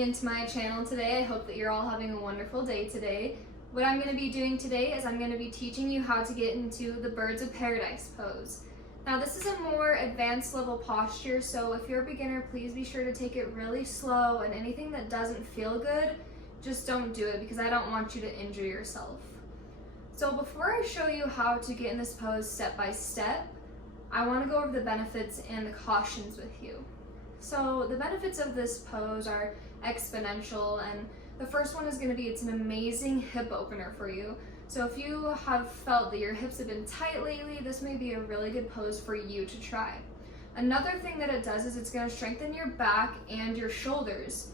tuning into my channel today. I hope that you're all having a wonderful day today. What I'm going to be doing today is I'm going to be teaching you how to get into the Birds of Paradise pose. Now this is a more advanced level posture, so if you're a beginner, please be sure to take it really slow, and anything that doesn't feel good, just don't do it because I don't want you to injure yourself. So before I show you how to get in this pose step by step, I want to go over the benefits and the cautions with you. So the benefits of this pose are exponential, and the first one is going to be it's an amazing hip opener for you. So if you have felt that your hips have been tight lately, this may be a really good pose for you to try. Another thing that it does is it's going to strengthen your back and your shoulders,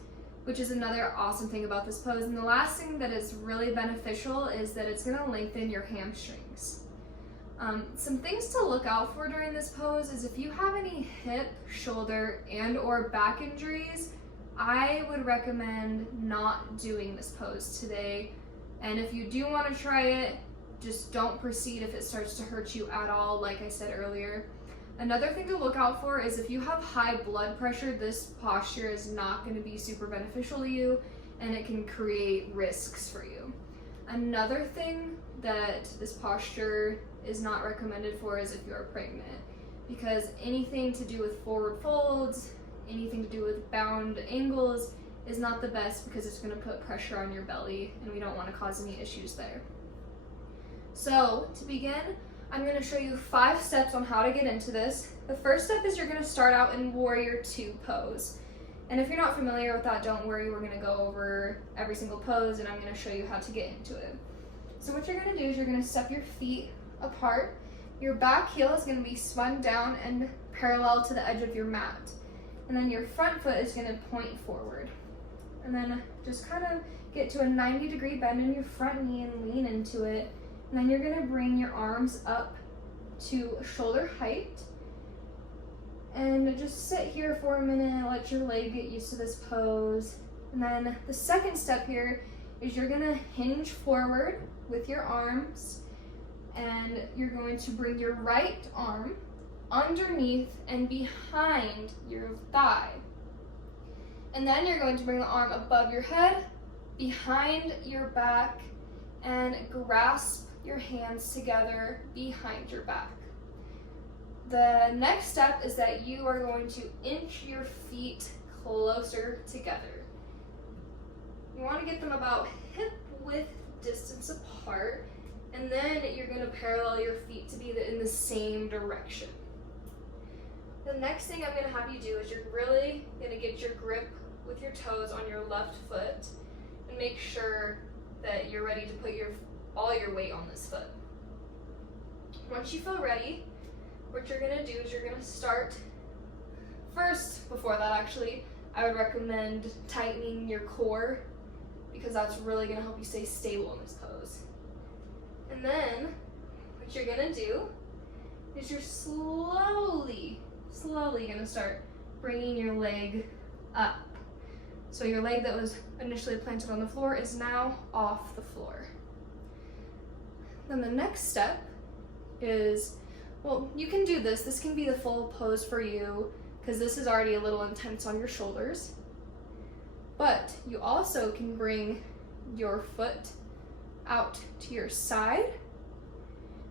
which is another awesome thing about this pose. And the last thing that is really beneficial is that it's going to lengthen your hamstrings. Some things to look out for during this pose is if you have any hip, shoulder, and or back injuries, I would recommend not doing this pose today. And if you do want to try it, just don't proceed if it starts to hurt you at all, like I said earlier. Another thing to look out for is if you have high blood pressure, this posture is not going to be super beneficial to you, and it can create risks for you. Another thing that this posture is not recommended for is if you are pregnant, because anything to do with forward folds, anything to do with bound angles is not the best because it's going to put pressure on your belly, and we don't want to cause any issues there. So to begin, I'm going to show you 5 steps on how to get into this. The first step is you're going to start out in Warrior 2 pose. And if you're not familiar with that, don't worry, we're going to go over every single pose and I'm going to show you how to get into it. So what you're going to do is you're going to step your feet apart. Your back heel is going to be spun down and parallel to the edge of your mat. And then your front foot is going to point forward. And then just kind of get to a 90-degree bend in your front knee and lean into it. And then you're going to bring your arms up to shoulder height. And just sit here for a minute, let your leg get used to this pose. And then the second step here is you're going to hinge forward with your arms. And you're going to bring your right arm underneath and behind your thigh. And then you're going to bring the arm above your head, behind your back, and grasp your hands together behind your back. The next step is that you are going to inch your feet closer together. You want to get them about hip width distance apart, and then you're going to parallel your feet to be in the same direction. The next thing I'm going to have you do is you're really going to get your grip with your toes on your left foot and make sure that you're ready to put all your weight on this foot. Once you feel ready, what you're going to do is you're going to start first. Before that, actually, I would recommend tightening your core because that's really going to help you stay stable in this pose. And then what you're going to do is you're slowly going to start bringing your leg up. So your leg that was initially planted on the floor is now off the floor. Then the next step is, well, you can do this. This can be the full pose for you because this is already a little intense on your shoulders. But you also can bring your foot out to your side.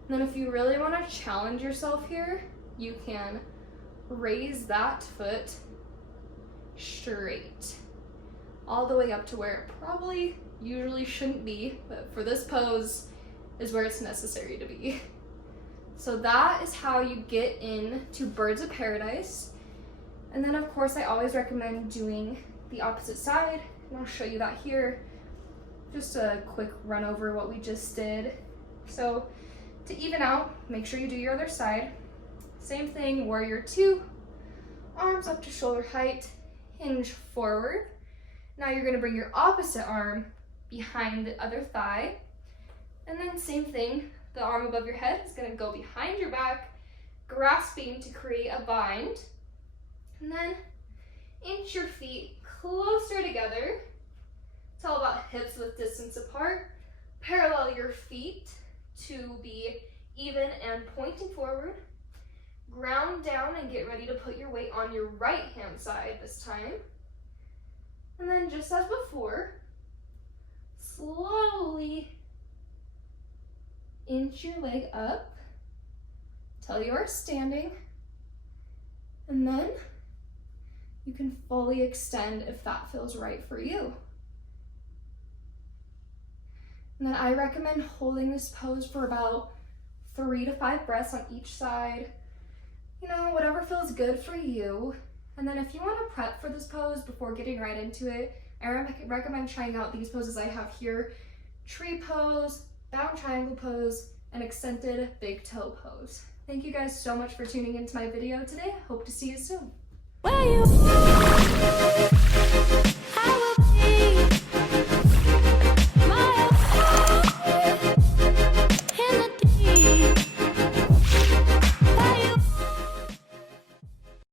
And then if you really want to challenge yourself here, you can raise that foot straight all the way up to where it probably usually shouldn't be, but for this pose is where it's necessary to be. So that is how you get into Birds of Paradise. And then of course I always recommend doing the opposite side, and I'll show you that here. Just a quick run over what we just did. So to even out, make sure you do your other side. Same thing, Warrior 2, arms up to shoulder height, hinge forward. Now you're going to bring your opposite arm behind the other thigh. And then same thing, the arm above your head is going to go behind your back, grasping to create a bind. And then inch your feet closer together. It's all about hips width distance apart. Parallel your feet to be even and pointing forward. Ground down and get ready to put your weight on your right hand side this time. And then just as before, slowly inch your leg up till you are standing. And then you can fully extend if that feels right for you. And then I recommend holding this pose for about 3 to 5 breaths on each side. You know, whatever feels good for you. And then if you want to prep for this pose before getting right into it, I recommend trying out these poses I have here: tree pose, bound triangle pose, and extended big toe pose. Thank you guys so much for tuning into my video today. Hope to see you soon.